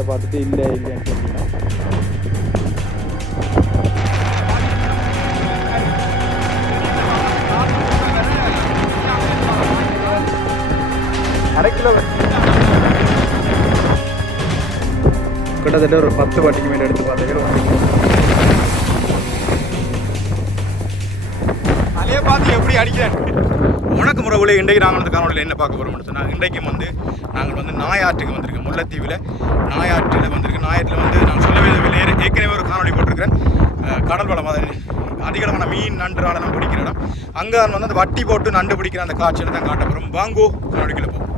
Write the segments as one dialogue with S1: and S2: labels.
S1: இடத்த பார்த்துட்டு இல்லை இல்லைன்னு சொன்னீங்கன்னா அரை கிலோ கிட்டத்தட்ட ஒரு பத்து வாட்டிக்கு மேலே எடுத்து பார்த்தீங்கன்னா
S2: அலைய பார்த்து எப்படி அடிக்கிறேன்? வணக்கம் முறவுல இன்றைக்கு நாங்கள் காணொலியில் என்ன பார்க்க போகிறோம்னு சொன்னால் இன்றைக்கும் வந்து நாங்கள் வந்து நாயாற்றுக்கு வந்திருக்கோம். முல்லைத்தீவில் நாயாற்றில் வந்திருக்கு நாயாற்றில் வந்து நான் சொல்லவே இல்லை ஏற்கனவே ஒரு காணொலி போட்டிருக்கிறேன். கடல் வளம் அதிகளமான மீன் நண்டு ஆடலாம் பிடிக்கிற இடம். அங்கே வந்து அந்த வட்டி போட்டு நண்டு பிடிக்கிற அந்த காட்சியில் தான் காட்டப்படும். பாங்கோ வாங்கோ போகும்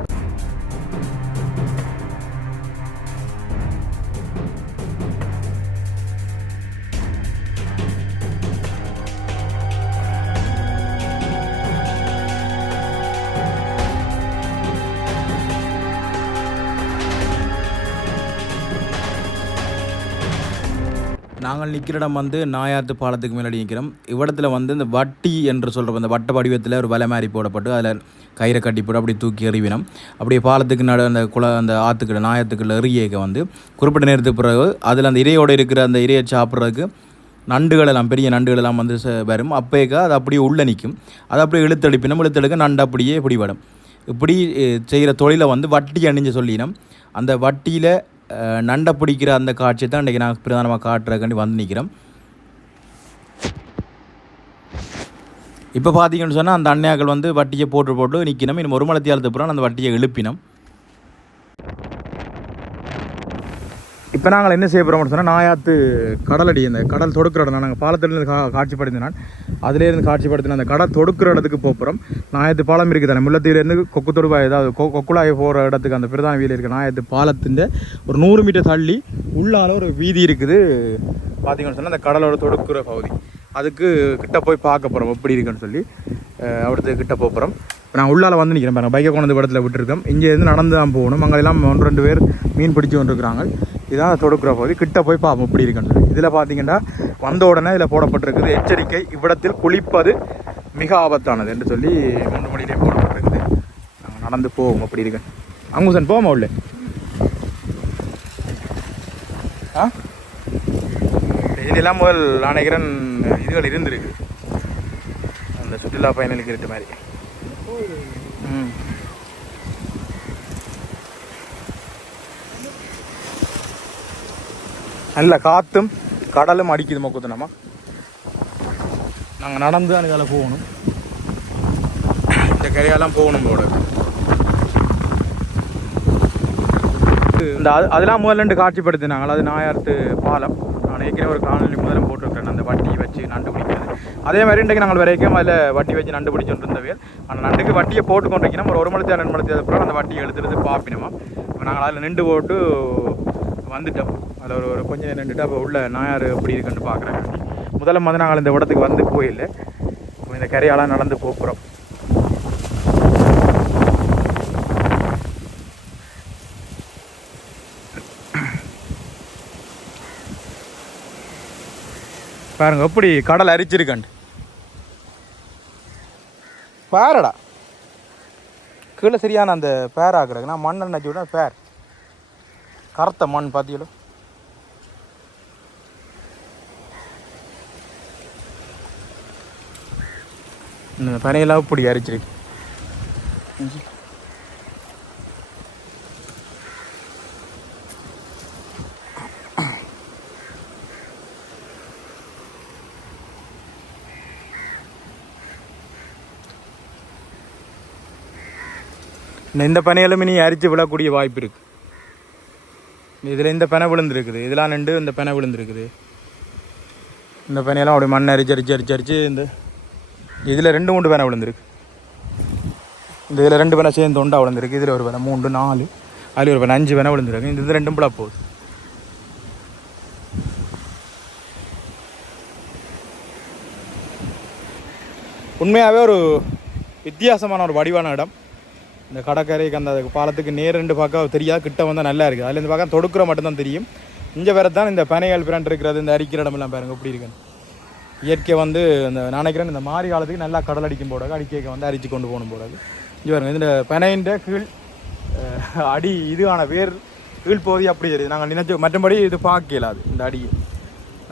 S3: நாங்கள் நிற்கிற இடம் வந்து நாயாத்து பாலத்துக்கு மேலே நிற்கிறோம். இவ்விடத்தில் வந்து இந்த வட்டி என்று சொல்கிற அந்த வட்ட வடிவத்தில் ஒரு வலை மாதிரி போடப்பட்டு அதில் கயிறை கட்டி போட்டு அப்படி தூக்கி எறிவினோம். அப்படியே பாலத்துக்கு நடு அந்த குள அந்த ஆற்றுக்குள்ள நாயத்துக்குள்ள எறியேக்க வந்து குறிப்பிட்ட நேரத்துக்கு பிறகு அதில் அந்த இரையோடு இருக்கிற அந்த இரையை சாப்பிட்றதுக்கு நண்டுகள் எல்லாம் பெரிய நண்டுகள் எல்லாம் வந்து ச- வரும். அப்போக்கா அது அப்படியே உள்ளே நிற்கும். அது அப்படியே இழுத்தடிப்பினும். இழுத்தெடுக்க நண்டு அப்படியே பிடிபடும். இப்படி செய்கிற தொழிலை வந்து வட்டி அணிஞ்சு சொல்லினோம். அந்த வட்டியில் நண்டை பிடிக்கிற அந்த காட்சியை தான் இன்றைக்கி நான் பிரதானமாக காட்டுறதுக்காண்டி வந்து நிற்கிறோம். இப்போ பார்த்தீங்கன்னு சொன்னால் அந்த அண்ணையாக்கள் வந்து வட்டியை போட்டு போட்டு நிற்கணும் இன்னும் ஒரு மலத்தியாலத்துக்கு அப்புறம் அந்த வட்டியை எழுப்பினோம்.
S1: இப்போ நாங்கள் என்ன செய்ய போகிறோம்னு சொன்னால் நாயாத்து கடலடி இந்த கடல் தொடுக்கிற இடம் நாங்கள் பாலத்திலிருந்து கா காட்சிப்படுத்தின நான் அதிலேருந்து காட்சிப்படுத்தின அந்த கடல் தொடுக்கிற இடத்துக்கு போகிறோம் நாயத்து பாலம் இருக்குது தானே முல்லத்தீவிலேருந்து கொக்கு தொடுவாய் ஏதாவது கொ கொக்குழாய் போகிற இடத்துக்கு அந்த பிரதான வீதி இருக்க. நாயத்து பாலத்தின் ஒரு நூறு மீட்டர் தள்ளி உள்ளால ஒரு வீதி இருக்குது. பார்த்தீங்கன்னு சொன்னால் அந்த கடலோட தொடுக்கிற பகுதி. அதுக்கு கிட்ட போய் பார்க்க போகிறோம் எப்படி இருக்குன்னு சொல்லி. அஹ், அடுத்து கிட்ட போகிறோம் இப்போ நான் உள்ளால வந்து நிற்கிறேன் பாருங்க. பைக்கை கொண்டு வந்து இடத்துல விட்டுருக்கோம் இங்கேருந்து நடந்து தான் போகணும். அங்கே எல்லாம் ஒன்று ரெண்டு பேர் மீன் பிடிச்சி கொண்டிருக்கிறாங்க. இதான் தொடுக்கிற பகுதி. கிட்ட போய் பார்ப்போம் இப்படி இருக்குன்னு இதில் பார்த்தீங்கன்னா வந்த உடனே இதில் போடப்பட்டிருக்குது. எச்சரிக்கை. இவ்விடத்தில் குளிப்பது மிக ஆபத்தானது என்று சொல்லி மூணு மணியிலே போடப்பட்டிருக்குது. நாங்கள் நடந்து போவோம். அப்படி இருக்கு. அங்குசன் போமா உள்ளே? ஆ? இதெல்லாம் முதல் அனைகிறன் இதுகள் இருந்திருக்கு. அந்த சுற்றுலா பயணிகளுக்கு இருக்கிற மாதிரி. நல்ல காற்றும் கடலும் அடிக்குது மொக்குத்தனமா நாங்கள் நடந்து அதுக்கால போகணும். இந்த கரையெல்லாம் போகணும் போட இந்த அது அதெல்லாம் முதல்ல ரெண்டு அது நாயார்த்து பாலம். நான் ஏற்கனவே ஒரு காணொலி முதல்ல போட்டிருக்கேன் அந்த வட்டியை வச்சு நண்டு பிடிக்கிறது அதே மாதிரி இன்றைக்கு நாங்கள் வரைக்கும் அதில் வட்டி வச்சு நண்டு பிடிச்சிட்டு இருந்தவே அந்த நண்டுக்கு வட்டியை போட்டு கொண்டிருக்கணும் ஒரு ஒரு மணி ரெண்டு மணி அப்புறம் அந்த வட்டியை எழுதுறது பார்ப்பினோமா இப்போ நாங்கள் அதில் நின்று போட்டு வந்துட்டோம். அதில் ஒரு ஒரு கொஞ்சம் நின்றுட்டு அப்போ உள்ள நாயார் எப்படி இருக்குன்னு பார்க்குறேன். முதல்ல வந்து நாங்கள் இந்த இடத்துக்கு வந்து போயில இந்த கரையாலாம் நடந்து போகிறோம் பாருங்க எப்படி கடல் அரிச்சிருக்கான்ட்டு. பேரடா. கீழே சரியான அந்த பேர் ஆக்குறாங்க நான் மண் நினச்சி விட பேர். கருத்த மண் பார்த்தீங்களோ இந்த பனையெல்லாம் இப்படி அரிச்சிருக்கு. இந்த- பனையிலும் இனி அரிச்சு விழக்கூடிய வாய்ப்பு இருக்கு. இதில் இந்த பெனை விழுந்துருக்குது. இதெல்லாம் ரெண்டு இந்த பெனை விழுந்துருக்குது. இந்த பனையெல்லாம் அப்படி மண் அரிச்சு அரிச்சு அரிச்சு அரிச்சு இந்த இதில் ரெண்டு மூன்று பெனை விழுந்துருக்கு. இந்த இதில் ரெண்டு பெனை சேர்ந்து தொண்டா விழுந்துருக்கு. இதில் ஒரு பெனை மூன்று நாலு. அதில் ஒரு பெனை அஞ்சு பெனை விழுந்துருக்கு. இந்த இது ரெண்டும் பிள்ளை போகுது. உண்மையாகவே ஒரு வித்தியாசமான ஒரு வடிவான இடம். இந்த கடற்கரைக்கு அந்த பாலத்துக்கு நேர் ரெண்டு பார்க்க தெரியாது. கிட்ட வந்தால் நல்லா இருக்குது. அதில் இந்த பக்கம் தொடுக்கிற மட்டும்தான் தெரியும். இங்கே வேறு தான் இந்த பனையால் பிராண்ட் இருக்கிறது இந்த அரிக்கிற இடமெல்லாம் பாருங்க எப்படி இருக்குன்னு. இயற்கை வந்து இந்த நினைக்கிறேன் இந்த மாரி காலத்துக்கு நல்லா கடல் அடிக்கும் போடாது அடிக்கைக்கு வந்து அரிச்சு கொண்டு போகணும் போடாது இங்கே பாருங்கள் இந்த பனையின் கீழ் அடி இதுவான வேர் கீழ்ப்பகுதி அப்படி தெரியுது நாங்கள் நினைச்ச மற்றபடி இது பார்க்கலாது இந்த அடியை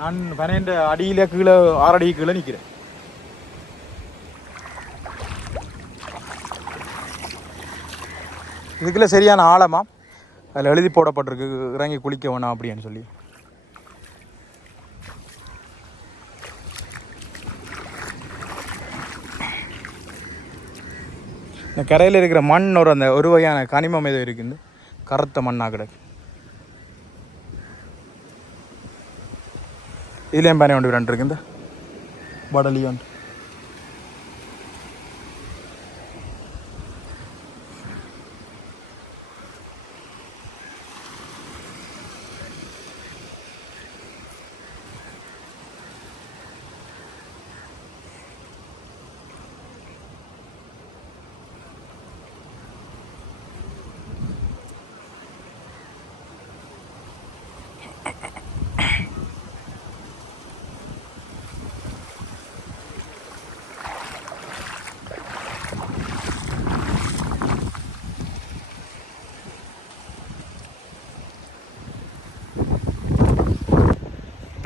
S1: நான் பன்னெண்டு அடியில் கீழே ஆறடி கீழே நிற்கிறேன் இதுக்குள்ளே சரியான ஆழமா? அதில் எழுதி போடப்பட்டிருக்கு இறங்கி குளிக்க வேணாம் அப்படின்னு சொல்லி. இந்த கரையில் இருக்கிற மண் ஒரு அந்த ஒரு வகையான கனிமம் எதுவும் இருக்குது கருத்த மண்ணாக கிடக்கு. இதுலேயும் பேனே ஒன்று ரெண்டு இருக்குது வடலி ஒன்று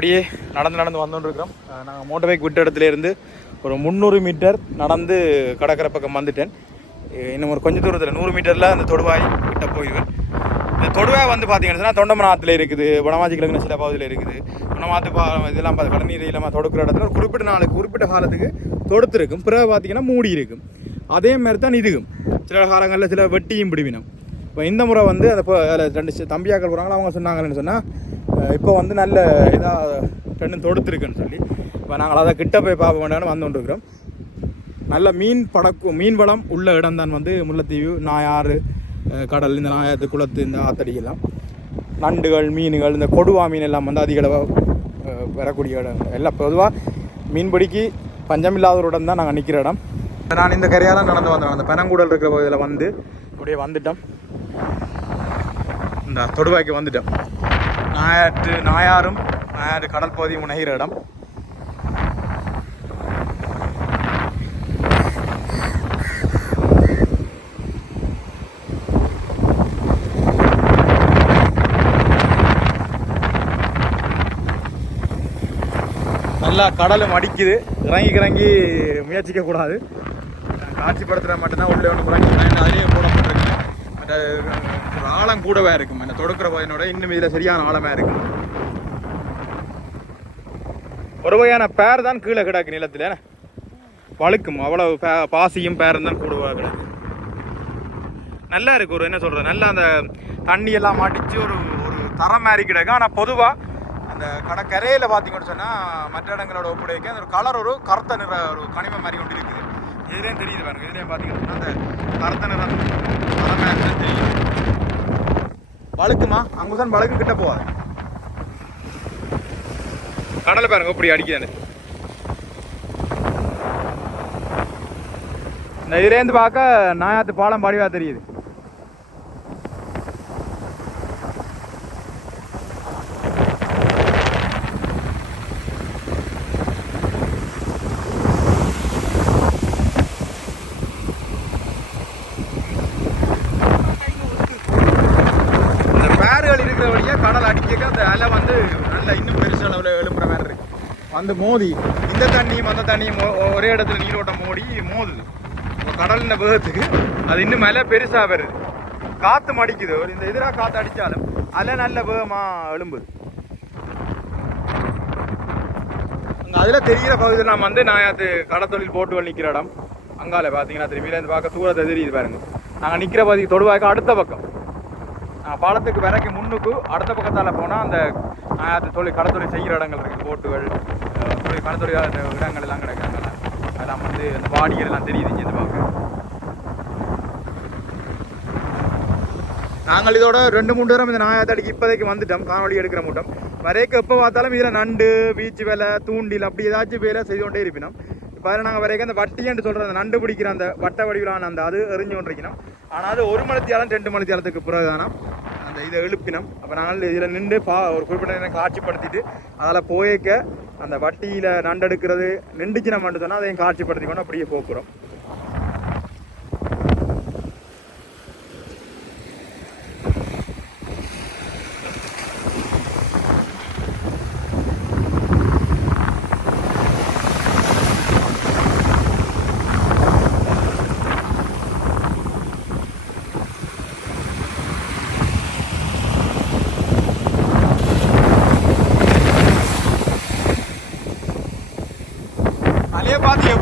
S1: அப்படியே நடந்து நடந்து வந்துட்டு இருக்கிறோம் நாங்கள் மோட்டர் பைக் விட்ட இடத்துலேருந்து ஒரு முந்நூறு மீட்டர் நடந்து கடற்கரை பக்கம் வந்துட்டேன். இன்னும் ஒரு கொஞ்சம் தூரத்தில் நூறு மீட்டரில் அந்த தொடுவாய் கிட்ட போயிடுவேன். இந்த தொடுவாய் வந்து பார்த்தீங்கன்னா தொண்டமனாத்தில் இருக்குது வனவாசி கிழங்கு சில பகுதியில் இருக்குது. வனமாத்து பா இதெல்லாம் பார்த்து கடநீர் இல்லாமல் தொடுக்கிற இடத்துல ஒரு குறிப்பிட்ட நாளுக்கு குறிப்பிட்ட காலத்துக்கு தொடுத்திருக்கும். பிறகு பார்த்தீங்கன்னா மூடி இருக்கும். அதே மாதிரி தான் இதுக்கும் சில காலங்களில் சில வெட்டியும் பிடிவினம். இப்போ இந்த முறை வந்து அதை இப்போ அதில் ரெண்டு தம்பியாக்கள் போகிறாங்களா அவங்க சொன்னாங்கன்னு சொன்னால் இப்போ வந்து நல்ல இதாக ரெண்டும் தொடுத்துருக்குன்னு சொல்லி. இப்போ நாங்கள் அதை கிட்ட போய் பார்க்க வேண்டாம்னு வந்து கொண்டிருக்கிறோம். நல்ல மீன் படக்கும் மீன் வளம் உள்ள இடம் தான் வந்து முல்லைத்தீவு நாயாறு கடல் இந்த நாயாத்து குளத்து இந்த ஆத்தடி எல்லாம் நண்டுகள் மீன்கள் இந்த கொடுவா மீன் எல்லாம் வந்து அதிக அளவாக வரக்கூடிய இடம். எல்லாம் பொதுவாக மீன்பிடிக்கு பஞ்சமில்லாத ஒரு இடம் தான் நாங்கள் நிற்கிற இடம். நான் இந்த கரையால் நடந்து வந்தேன். அந்த பெனங்கூடல் இருக்கிற பகுதியில் வந்து அப்படியே வந்துட்டோம். இந்த தொடுவாய்க்கு வந்துட்டோம். நாயாற்று நாயாரும் நாயாறு கடல் பகுதி முனைகிற இடம் நல்லா கடலும் அடிக்குது. இறங்கி இறங்கி முயற்சிக்க கூடாது. காட்சிப்படுத்துகிற மட்டும்தான் உள்ளே ஒன்று குறைஞ்சி அதிலேயே போடப்பட்டிருக்கு மற்ற ஒரு ஆழம் கூடவே இருக்கும். அந்த தொடுக்கிற பகுதியினோட இன்னும் இதில் சரியான ஆழமாக இருக்கும். ஒரு வகையான பேர் தான் கீழே கிடக்கு நிலத்தில். வழுக்கும். அவ்வளவு பே- பாசியும் பேரும் தான் கூடுவாக கிடக்கு. நல்லா இருக்கு. ஒரு என்ன சொல்கிறது நல்லா அந்த தண்ணி எல்லாம் ஒரு ஒரு தரம் மாதிரி கிடக்கு. ஆனால் பொதுவாக அந்த கடற்கரையில் பார்த்தீங்கன்னு சொன்னால் மற்ற இடங்களோட ஒப்படைக்க அந்த ஒரு கலர் ஒரு கருத்த நிற ஒரு கனிமம் மாதிரி ஒன்று இருக்குது. இதுலேயும் தெரியுது பாருங்க இதுலேயும் பார்த்தீங்கன்னா அந்த கருத்த நிறம் தரம் தெரியும். வழுக்குமா? அங்குதான் வழுக்கு கிட்ட போவாது கடலை பாருங்க இப்படி அடிக்குதானு இந்த இதுலேருந்து பார்க்க நாயாத்து பாலம் பாடிவா தெரியுது இந்த பேர்கள் இருக்கிற வழியா கடல் அடிக்க அந்த அலை வந்து நல்லா இன்னும் பெருசு அளவில் எழுப்புற மாதிரி இருக்கு. வந்து மோதி. இந்த தண்ணியும் அந்த தண்ணியும் ஒரே இடத்துல நீரோட்டம் மோடி மோதுது இப்போ கடலின் வேகத்துக்கு அது இன்னும் மேலே பெருசாக வருது. காற்று மடிக்குது. ஒரு இந்த எதிராக காற்று அடித்தாலும் அதில் நல்ல வேகமாக எழும்புது. அங்கே அதில் தெரிகிற பகுதியெல்லாம் வந்து நான் அது கடத்தொழில் போட்டுகள் நிற்கிற இடம். அங்கால பார்த்தீங்கன்னா திரும்பியிலேருந்து பார்க்க தூரத்தை தெரியுது பாருங்க. நாங்கள் நிற்கிற பகுதி தொடுவாய்க்கு அடுத்த பக்கம். பாலத்துக்கு வரைக்கு முன்னுக்கு அடுத்த பக்கத்தால் போனால் அந்த நாயாத்து தொழில் கடத்தொழில் செய்கிற இடங்கள் இருக்குது போட்டுகள் தொழில் கடத்தொழில் இடங்கள் எல்லாம் கிடக்காங்கல்ல அதெல்லாம் வந்து அந்த பாடிகள் எல்லாம் தெரியுது இங்கே பார்க்க நாங்கள் இதோட ரெண்டு மூணு தூரம் இந்த நாயாத்தாடிக்கு இப்போதைக்கு வந்துட்டோம். காணொலி எடுக்கிற மூட்டம். வரைக்கும் எப்போ பார்த்தாலும் இதில் நண்டு பீச்சு வேலை தூண்டில் அப்படி ஏதாச்சும் வேலை செய்து கொண்டே இருப்பினோம். இப்போ அதில் நாங்கள் வரைக்கும் அந்த வட்டியன்ட்டு சொல்கிற அந்த நண்டு பிடிக்கிற அந்த வட்ட வடிவிலான அந்த அது எறிஞ்சு கொண்டிருக்கணும் ஆனால் அது ஒரு மணித்தியாலம் ரெண்டு மணித்தியாலத்துக்கு பிறகுதானா அந்த இதை எழுப்பினோம். அப்போ நாங்கள் இதில் நின்று பா ஒரு குறிப்பிட்ட நேரம் காட்சிப்படுத்திட்டு அதில் போயிக்க அந்த வட்டியில் நண்டு எடுக்கிறது நின்றுச்சு நம்ம சொன்னால் அதையும் காட்சிப்படுத்தி கொண்டு அப்படியே போக்குறோம்.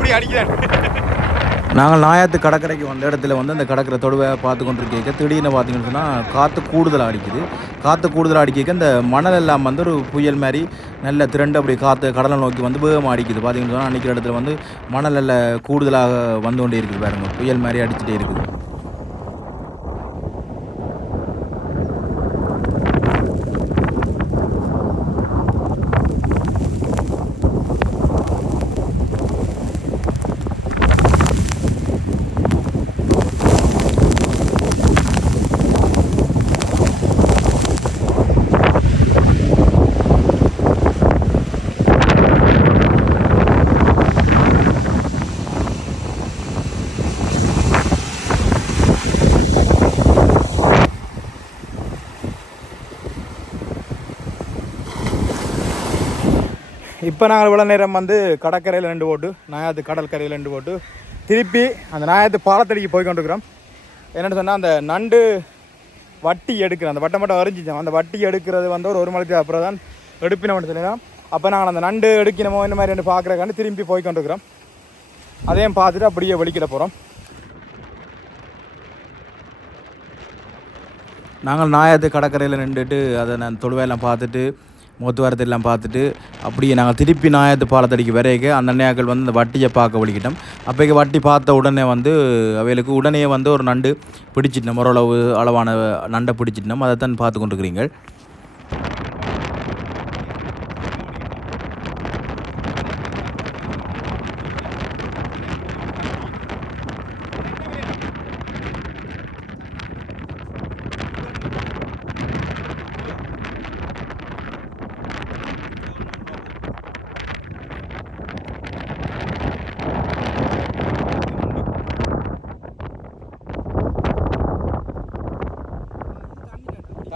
S2: எப்படி அடிக்கிறேன்
S3: நாங்கள் நாயாத்து கடற்கரைக்கு வந்த இடத்துல வந்து அந்த கடற்கரை தொடுவை பார்த்து கொண்டிருக்க திடீர்னு பார்த்தீங்கன்னு சொன்னால் காற்று கூடுதலாக அடிக்குது. காற்று கூடுதலாக அடிக்க இந்த மணல் எல்லாம் வந்து ஒரு புயல் மாதிரி நல்ல திரண்டு அப்படி காற்று கடலை நோக்கி வந்து வேகமாக அடிக்குது. பார்த்தீங்கன்னு சொன்னால் அன்றைக்கிற இடத்துல வந்து மணல் எல்லாம் கூடுதலாக வந்து கொண்டே இருக்குது பாருங்கள் புயல் மாதிரி அடிச்சுட்டே இருக்குது.
S1: இப்போ நாங்கள் இவ்வளோ நேரம் வந்து கடற்கரையில் ரெண்டு போட்டு நாயாத்து கடற்கரையில் ரெண்டு போட்டு திருப்பி அந்த நாயாத்து பாலத்தடிக்கு போய் கொண்டிருக்கிறோம். என்னென்னு சொன்னால் அந்த நண்டு வட்டி எடுக்கிறோம் அந்த வட்டை மட்டும் அரிஞ்சிச்சோம். அந்த வட்டி எடுக்கிறது வந்து ஒரு ஒரு மணிக்கு அப்புறம் தான் எடுப்பின மட்டும் சொல்லிடுறோம் அப்போ நாங்கள் அந்த நண்டு எடுக்கணுமோ இந்த மாதிரி ரெண்டு பார்க்குறக்காண்டு திரும்பி போய் கொண்டிருக்கிறோம். அதையும் பார்த்துட்டு அப்படியே வெளிக்கிட போகிறோம்
S3: நாங்கள் நாயாத்து கடற்கரையில் நின்றுட்டு அதை நான் தொழுவையெல்லாம் பார்த்துட்டு மூத்துவாரத்தை எல்லாம் பார்த்துட்டு அப்படியே நாங்கள் திருப்பி நாயத்து பாலத்தடிக்கு வரைக்க அந்த அண்ணையாக்கள் வந்து அந்த வட்டியை பார்க்க வலிக்கிட்டோம் அப்போக்கு வட்டி பார்த்த உடனே வந்து அவைகளுக்கு உடனே வந்து ஒரு நண்டு பிடிச்சிட்டோம். ஓரளவு அளவான நண்டை பிடிச்சிட்டோம். அதை தான் பார்த்து கொண்டிருக்கிறீங்க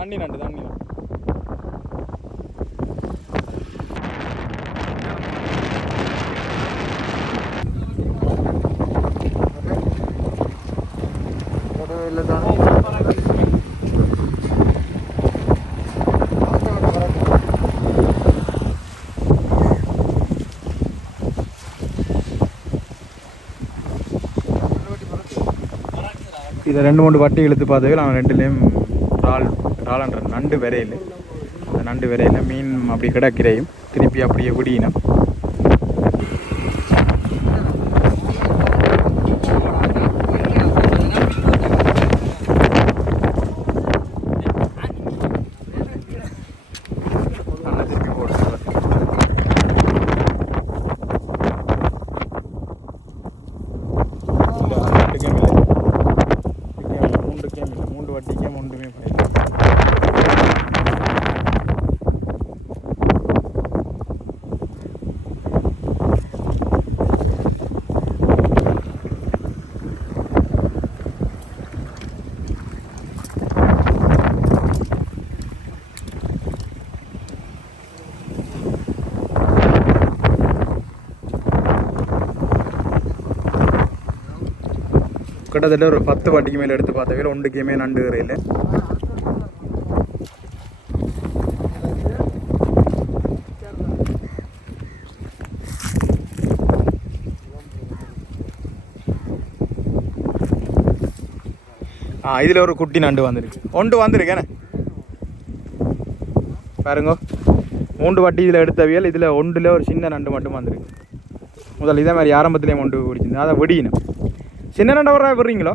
S1: தண்ணி நண்டு தண்ணி நண்டு இதை ரெண்டு மூணு வட்டி இழுத்து பார்த்து நான் ரெண்டுலேயும் இறால் இறால்ன்ற நண்டு விரையில் அந்த நண்டு விரையில் மீன் அப்படி கிடக்கிறையும் திருப்பி அப்படியே குடியினம் நல்லா திருப்பி போடுறது இல்லை ரெண்டு கேம் இல்லை கேம் மூன்று கேம் இல்லை மூன்று வட்டி கேம் ஒன்றுமே பண்ணல கிட்டத்தட்ட ஒரு பத்து வட்டிக்கு மேலே எடுத்து பார்த்தவே ஒன்று கேமே நண்டு கரையில் ஆ இதில் ஒரு குட்டி நண்டு வந்திருக்கு. ஒன்று வந்திருக்கேனே பாருங்க. மூன்று வட்டி இதில் எடுத்தவியல் இதில் ஒன்றில் ஒரு சின்ன நண்டு மட்டும் வந்திருக்கு. முதல்ல இதே மாதிரி ஆரம்பத்துலேயே ஒன்று பிடிச்சிருந்தேன். அதை வெடியினேன் சின்ன நண்டவராக வர விடுறீங்களோ?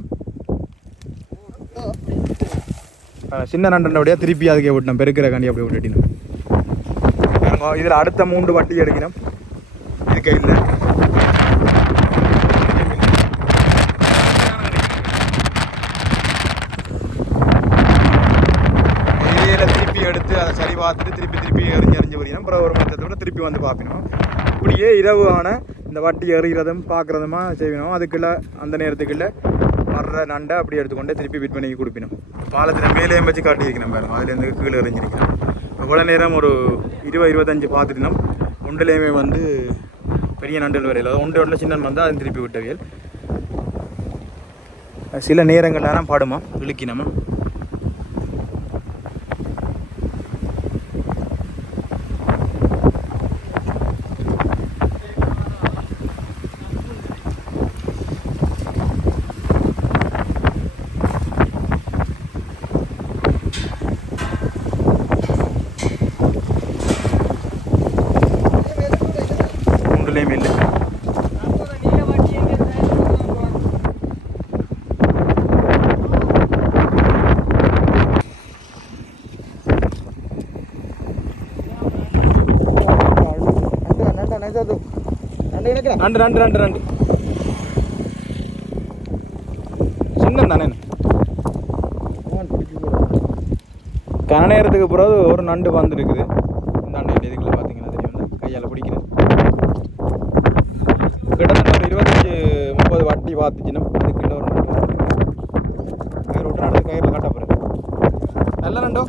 S1: சின்ன நண்டனுடைய திருப்பி அதுக்கே விட்டோம் பெருக்கிற காண்டி அப்படியே விட்டுட்டினோம் இதில் அடுத்த மூன்று வட்டி எடுக்கணும். இருக்க இல்லை. திருப்பி எடுத்து அதை சரி பார்த்துட்டு திருப்பி திருப்பி எறிஞ்சு எறிஞ்சு வரையணும் அப்புறம் ஒரு மொத்தத்தோட திருப்பி வந்து பார்க்கணும் இப்படியே இரவு ஆன இந்த வட்டி எறிகிறதும் பார்க்குறதுமா செய்யணும் அதுக்குள்ள அந்த நேரத்துக்குள்ள வர்ற நண்டை அப்படி எடுத்துக்கொண்டு திருப்பி விட் பண்ணி கொடுப்பினோம். பாலத்தில் மேலேயும் வச்சு காட்டியிருக்கணும் பாருங்க. அதுலேருந்து கீழே எறிஞ்சிருக்கணும் இவ்வளோ நேரம் ஒரு இருபது இருபத்தஞ்சு பார்த்துட்டோம் ஒன்றுலேயுமே வந்து பெரிய நண்டல் வரையில் அதாவது ஒன்று ஒன்றில் சின்ன வந்தால் அது திருப்பி விட்டவியல். சில நேரங்கள்லாம் பாடுமா? இழுக்கினமா? நண்டு நண்டு நண்டு நண்டு சின்ன தானே கன நேரத்துக்கு பிறகு ஒரு நண்டு வந்துருக்குது. இந்த நண்டு இதுக்குள்ள பார்த்தீங்கன்னா தெரியும்? கையால் பிடிக்கிறேன் கிட்டத்தட்ட ஒரு இருபத்தஞ்சி முப்பது வட்டி பார்த்துச்சுன்னா அதுக்குள்ள ஒரு நண்டு கயிறு விட்டு நடந்து கயிறில் கட்ட போகிறேன் நல்ல நண்டோ?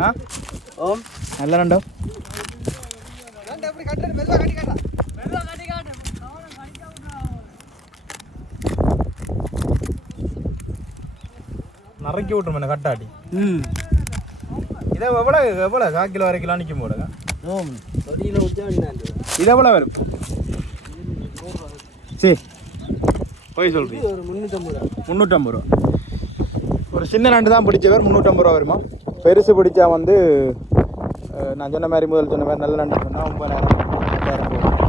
S1: ஆ? நல்ல நண்டோ? நறுக்கி விட்டுரும் கட்டாட்டி இதை எவ்வளோ எவ்வளோ கால் கிலோ அரை கிலோ நிற்கும் போடுங்க. இது? எவ்வளோ வரும்? சரி போய் சொல்கிறீங்க முந்நூற்றம்பது ரூபா. ஒரு சின்ன நண்டு தான் பிடிச்சவர் முந்நூற்றம்பது ரூபா வருமா? பெருசு பிடிச்சா வந்து நான் சொன்ன மாதிரி முதல் சொன்ன மாதிரி நல்ல நண்டு சொன்னால் ஒன்பதாயிரம்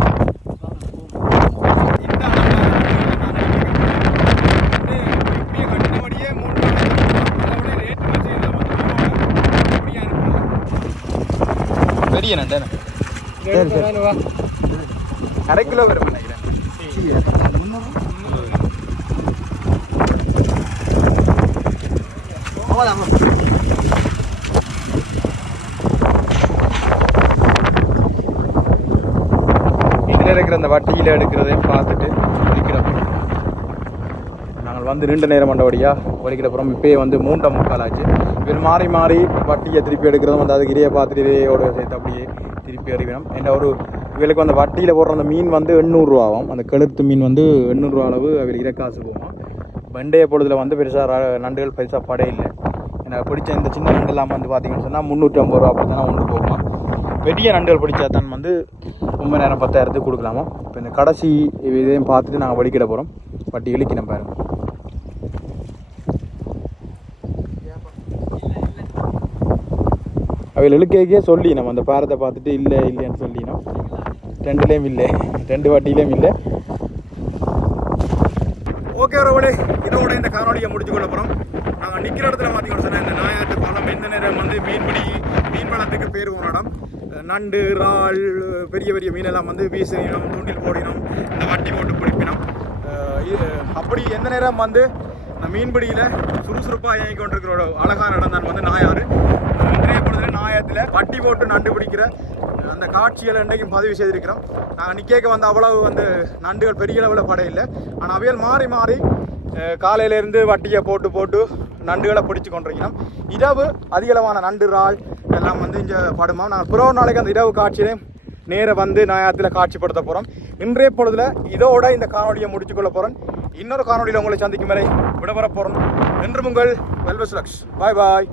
S1: சரி சரி. அரை கிலோ வரும் நினைக்கிறேன் இதில் இருக்கிற அந்த வட்டியில் எடுக்கிறதையும் பார்த்துட்டு நாங்கள் வந்து நீண்ட நேரம் மண்டபடியாக ஒலிக்கிறப்புறம் இப்போயே வந்து மூண்டை முக்கால் ஆச்சு. இவர் மாறி மாறி வட்டியை திருப்பி எடுக்கிறதும் வந்து அதுக்கு இடையே பார்த்துட்டு இடையோட சேர்த்து அப்படியே திருப்பி அறிவினோம். என்ன ஒரு இவளுக்கு அந்த வட்டியில் போடுற அந்த மீன் வந்து எண்ணூறுரூவா ஆகும். அந்த கழுத்து மீன் வந்து எண்ணூறுரூவா அளவு அவளுக்கு இதை காசு போகும். வெண்டைய பொழுதில் வந்து பெருசாக நண்டுகள் பெருசாக படையில்லை எனக்கு பிடிச்ச இந்த சின்ன நண்டுலாம் வந்து பார்த்தீங்கன்னு சொன்னால் முந்நூற்றி ஐம்பது ரூபா அப்படி தானே ஒன்று போகுமா? பெரிய நண்டுகள் பிடிச்சா தான் வந்து ரொம்ப நேரம் பத்தாயிரத்துக்கு கொடுக்கலாமா? இப்போ இந்த கடைசி இதையும் பார்த்துட்டு நாங்கள் வலிக்கிட போகிறோம் வட்டி நம்ம பாருங்கள் அவையில் இழுக்கைக்கே சொல்லி நம்ம அந்த பாரத்தை பார்த்துட்டு இல்லை இல்லைன்னு சொல்லினோம். ரெண்டுலேயும் இல்லை. ரெண்டு வாட்டிலையும் இல்லை.
S2: ஓகே ரவளே இதோட இந்த காணொலியை முடிச்சு கொள்ள போகிறோம் நாங்கள் நிற்கிற இடத்துல பார்த்தீங்கன்னு சொன்னால் இந்த நாயாட்டு பாலம் எந்த நேரம் வந்து மீன்பிடி மீன் வளத்துக்கு பேர் போன இடம் நண்டு இறால் பெரிய பெரிய மீனெல்லாம் வந்து வீசினோம் தூண்டில் போடினோம் இந்த வட்டி போட்டு பிடிப்பினோம். அப்படி எந்த நேரம் வந்து மீன்பிடியில் சுறுசுறுப்பாக இயங்கி கொண்டிருக்கிற ஒரு அழகான இடம் தான் வந்து நாயாறு. பொழுதுல பட்டி வட்டி போட்டு நண்டு பிடிக்கிற அந்த காட்சிகளை இன்றைக்கும் பதிவு செய்திருக்கிறோம். நாங்கள் நிற்க வந்து அவ்வளவு வந்து நண்டுகள் பெரிய அளவில் படையில்லை ஆனால் அவையல் மாறி மாறி காலையிலேருந்து வட்டியை போட்டு போட்டு நண்டுகளை பிடிச்சி கொண்டிருக்கிறோம். இரவு அதிகளவான நண்டு இறால் எல்லாம் வந்து இங்கே படுமா. நாங்கள் பிற நாளைக்கு அந்த இரவு காட்சியிலையும் நேராக வந்து நாயத்தில் காட்சிப்படுத்த போகிறோம் இன்றைய பொழுதில் இதோட இந்த காணொலியை முடிச்சுக்கொள்ள போகிறேன் இன்னொரு காணொலியில் உங்களை சந்திக்கும் வரை விடவர போகிறோம் என்று உங்கள் வெல்வஸ் லக்ஷ் பாய் பாய்.